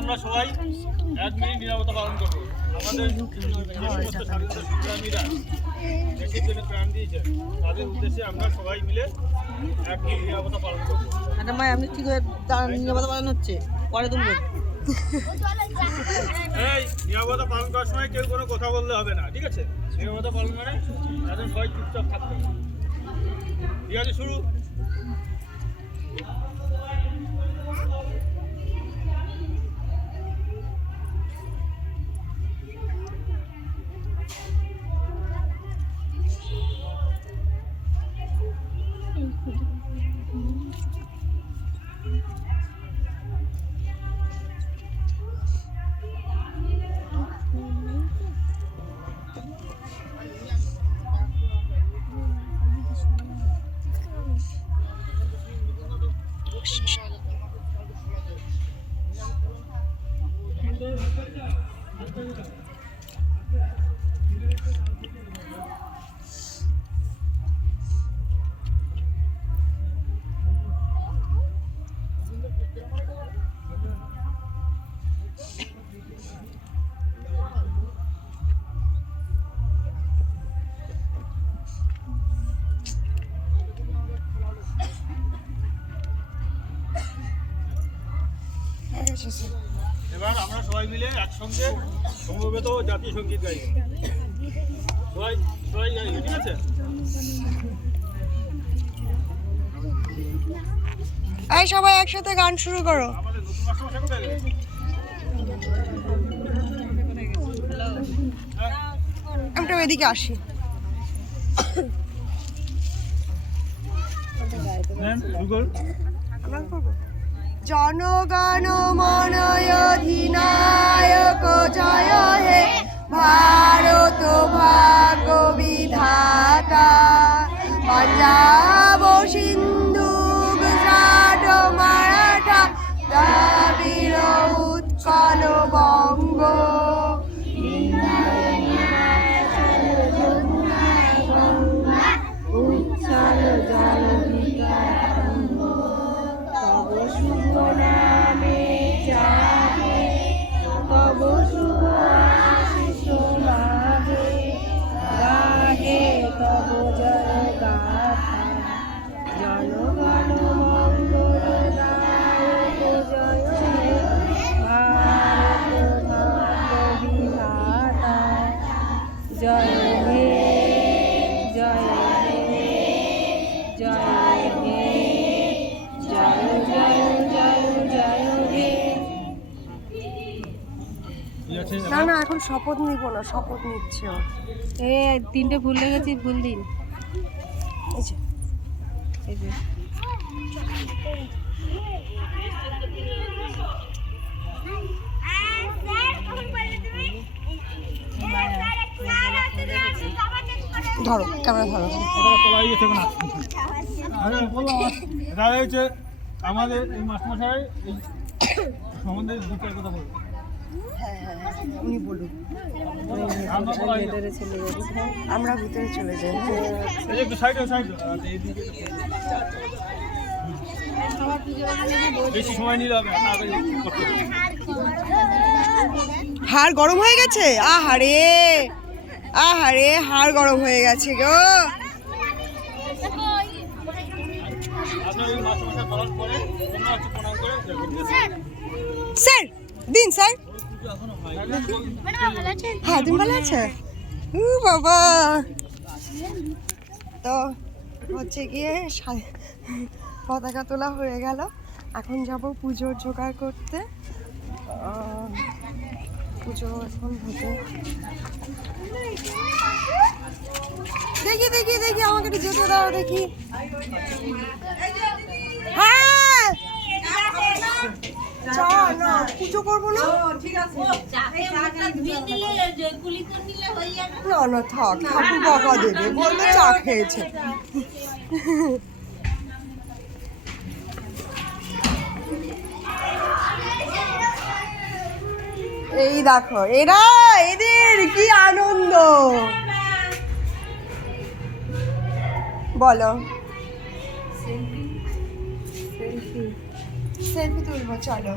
আমরা সবাই 1 মিনিট নীরবতা পালন করব। আমাদের সমস্ত স্বাধীনতা সংগ্রামীরা দেশের জন্য প্রাণ দিয়েছেন, তাদের উদ্দেশ্যে আমরা সবাই মিলে 1 মিনিট নীরবতা পালন করব। আচ্ছা মা, আপনি ঠিক হয়ে নীরবতা পালন হচ্ছে, পরে তুলবেন। এই নীরবতা পালন করার সময় কেউ কোনো কথা বললে হবে না, ঠিক আছে? নীরবতা পালন মানে তাদের সবাই চুপচাপ থাকতে হবে। ঠিক আছে, শুরু। এবার আমরা সবাই মিলে একসঙ্গে সমবেত জাতীয় সঙ্গীত গাইব। সবাই সবাই গাইব, ঠিক আছে? এই সবাই একসাথে গান শুরু করো। আমাদের নতুন মাস্টারমশাই কোথায় গেলেন? আমি তো এদিকে আসি। জনগণ মন অধিনায়ক জয় হে ভারত ভাগ্য বিধাতা, পাঞ্জাব সিন্ধু গুজরাট মারাঠা দ্রাবিড় উৎকল বঙ্গ, উচ্ছল জল তব শুভ নামে জাগে, তব শুভ আশিস লাগে, গাহে তব জয় গাথা, জনগণ মঙ্গল দায়ক জয় হে ভারত ভাগ্য বিধাতা, জয় হে জয় হে জয় হে জয় জয় জয় জয় হে। না না, এখন শপথ নিব না, শপথ নিচ্ছে ও। এ 3টে ভুল লেগেছি, ভুল দিন। এই যে এই যে ধরো, ক্যামেরা ধরো। দাদা হচ্ছে আমাদের এই মাস্টারমশাই এই সম্বন্ধে 2-4 কথা বলবো। উনি বলুন। ভেতরে চলে যাচ্ছে। আমরা ভিতরে চলে যাই। একটু সাইডে সাইডে বেশি সময় নিলে হবে না, তাড়াতাড়ি করতে হবে। হাড় গরম হয়ে গেছে, আহারে আহারে, হাড় গরম হয়ে গেছে গো। আপনার এই মাস্টারমশাই বলার পরে তোমরা হচ্ছে প্রণাম করে স্যার দিন, স্যার। হ্যাঁ, তুমি ভালো আছে? বাবা, তো হচ্ছে গিয়ে পতাকা তোলা হয়ে গেল। এখন যাব পুজোর জোগাড় করতে। পুজো এখন হতে, দেখি দেখি দেখি, আমাকে একটু যেতে দাও দেখি। হ্যাঁ, না পুজো করবো না। না না থাক, ঠাকুর বকা দেবে, বলবে চা খেয়েছে। এই দেখো এরা, এদের কি আনন্দ বলো। সেলফি তুলবো, চলো।